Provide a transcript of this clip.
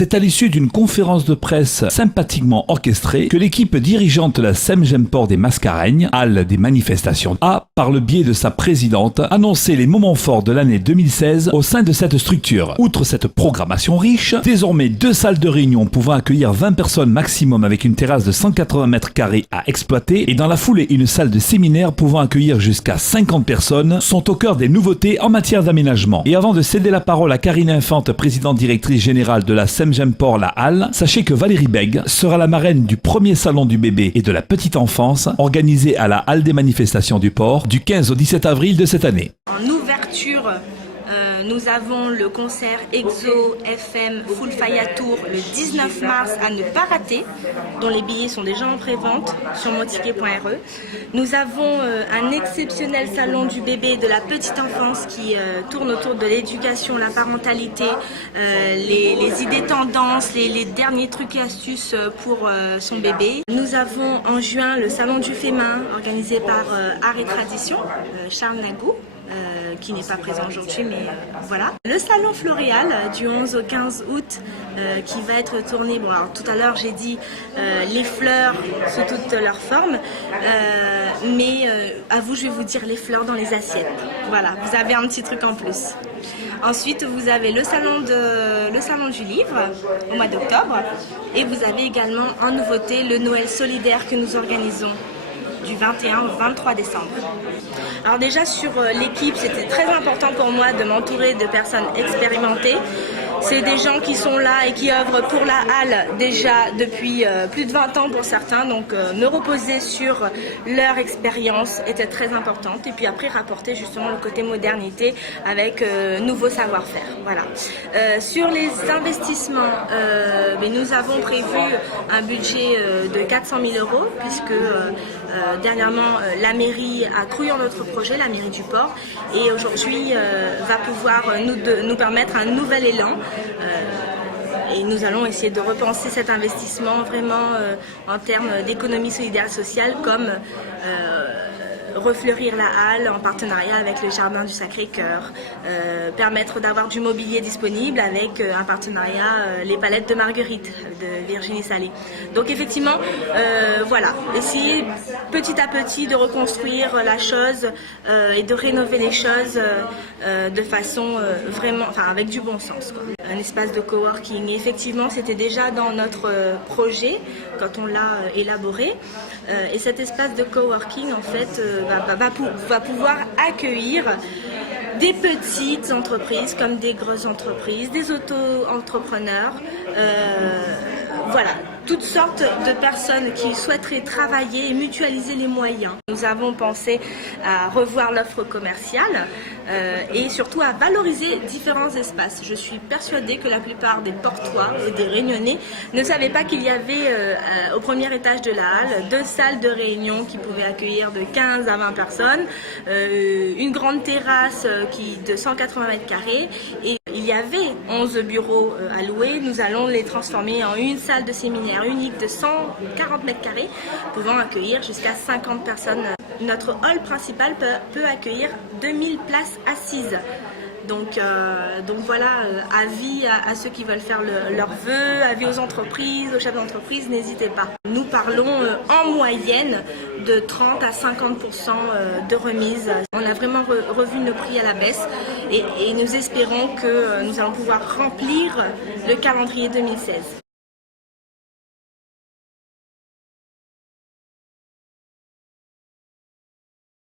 C'est à l'issue d'une conférence de presse sympathiquement orchestrée que l'équipe dirigeante de la SEMGEMPORT des Mascareignes, halle des manifestations, a, par le biais de sa présidente, annoncé les moments forts de l'année 2016 au sein de cette structure. Outre cette programmation riche, désormais 2 salles de réunion pouvant accueillir 20 personnes maximum avec une terrasse de 180 mètres carrés à exploiter et dans la foulée une salle de séminaire pouvant accueillir jusqu'à 50 personnes sont au cœur des nouveautés en matière d'aménagement. Et avant de céder la parole à Karine Infante, présidente directrice générale de la SEMGEMPORT La Halle, sachez que Valérie Bègue sera la marraine du premier salon du bébé et de la petite enfance organisé à la Halle des manifestations du port du 15 au 17 avril de cette année. En ouverture, nous avons le concert EXO FM Full Faya Tour le 19 mars à ne pas rater, dont les billets sont déjà en pré-vente sur monticket.re. Nous avons un exceptionnel salon du bébé et de la petite enfance qui tourne autour de l'éducation, la parentalité, les idées tendances, les derniers trucs et astuces pour son bébé. Nous avons en juin le salon du fémin organisé par Art et Tradition, Charles Nagou. Qui n'est pas présent aujourd'hui, mais voilà. Le salon Floréal du 11 au 15 août qui va être tourné, bon alors tout à l'heure j'ai dit les fleurs sous toutes leurs formes, mais à vous je vais vous dire les fleurs dans les assiettes. Voilà, vous avez un petit truc en plus. Ensuite vous avez le salon du livre au mois d'octobre et vous avez également en nouveauté le Noël solidaire que nous organisons du 21 au 23 décembre. Alors déjà sur l'équipe, c'était très important pour moi de m'entourer de personnes expérimentées. C'est des gens qui sont là et qui œuvrent pour la halle déjà depuis plus de 20 ans pour certains, donc me reposer sur leur expérience était très importante et puis après rapporter justement le côté modernité avec nouveau savoir-faire. Voilà. Sur les investissements, nous avons prévu un budget de 400 000 € puisque dernièrement la mairie a cru en notre projet, la mairie du port, et aujourd'hui va pouvoir nous permettre un nouvel élan. Et nous allons essayer de repenser cet investissement vraiment en termes d'économie solidaire sociale comme refleurir la halle en partenariat avec le Jardin du Sacré-Cœur, permettre d'avoir du mobilier disponible avec un partenariat les palettes de Marguerite de Virginie Salé. Donc effectivement, voilà, essayer petit à petit de reconstruire la chose et de rénover les choses de façon vraiment, enfin avec du bon sens, quoi. Un espace de coworking, effectivement c'était déjà dans notre projet quand on l'a élaboré, et cet espace de coworking en fait va pouvoir accueillir des petites entreprises comme des grosses entreprises, des auto-entrepreneurs, voilà, toutes sortes de personnes qui souhaiteraient travailler et mutualiser les moyens. Nous avons pensé à revoir l'offre commerciale et surtout à valoriser différents espaces. Je suis persuadée que la plupart des Portois et des Réunionnais ne savaient pas qu'il y avait au premier étage de la halle 2 salles de réunion qui pouvaient accueillir de 15 à 20 personnes, une grande terrasse de 180 mètres carrés et il y avait 11 bureaux à louer. Nous allons les transformer en une salle de séminaire unique de 140 mètres carrés pouvant accueillir jusqu'à 50 personnes. Notre hall principal peut accueillir 2000 places assises. Donc voilà, avis à ceux qui veulent faire leurs vœux, avis aux entreprises, aux chefs d'entreprise, n'hésitez pas. Nous parlons en moyenne de 30 à 50% de remise. On a vraiment revu nos prix à la baisse et nous espérons que nous allons pouvoir remplir le calendrier 2016.